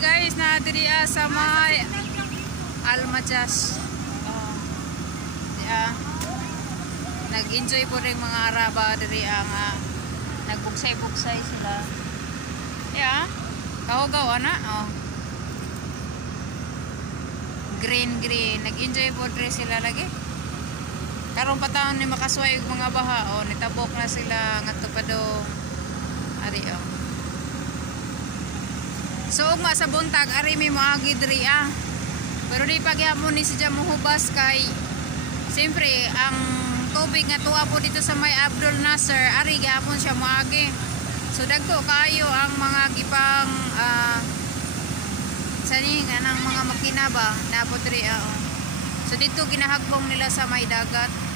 guys na diri sa may Almachas. Oh. Nag-enjoy po rin mga Araba diri nga nagbuksay-buksay sila. Yeah. Kahugaw na. Oh. Green. Nag-enjoy po rin sila lagi. Karon pa taon ni makasway og mga baha. Oh, nitabok na sila ngadto pa dong. Ari oh. So ugma sa buntag ari mi moagi diri Pero di pagyapon ni siya mohubas kay siyempre ang tubig nga tuwa po dito sa may Abdul Nasser ari gyapon siya moagi. So dagko kayo ang mga gipang sani nga nang mga makina ba na po diri So dito ginahagbong nila sa may dagat.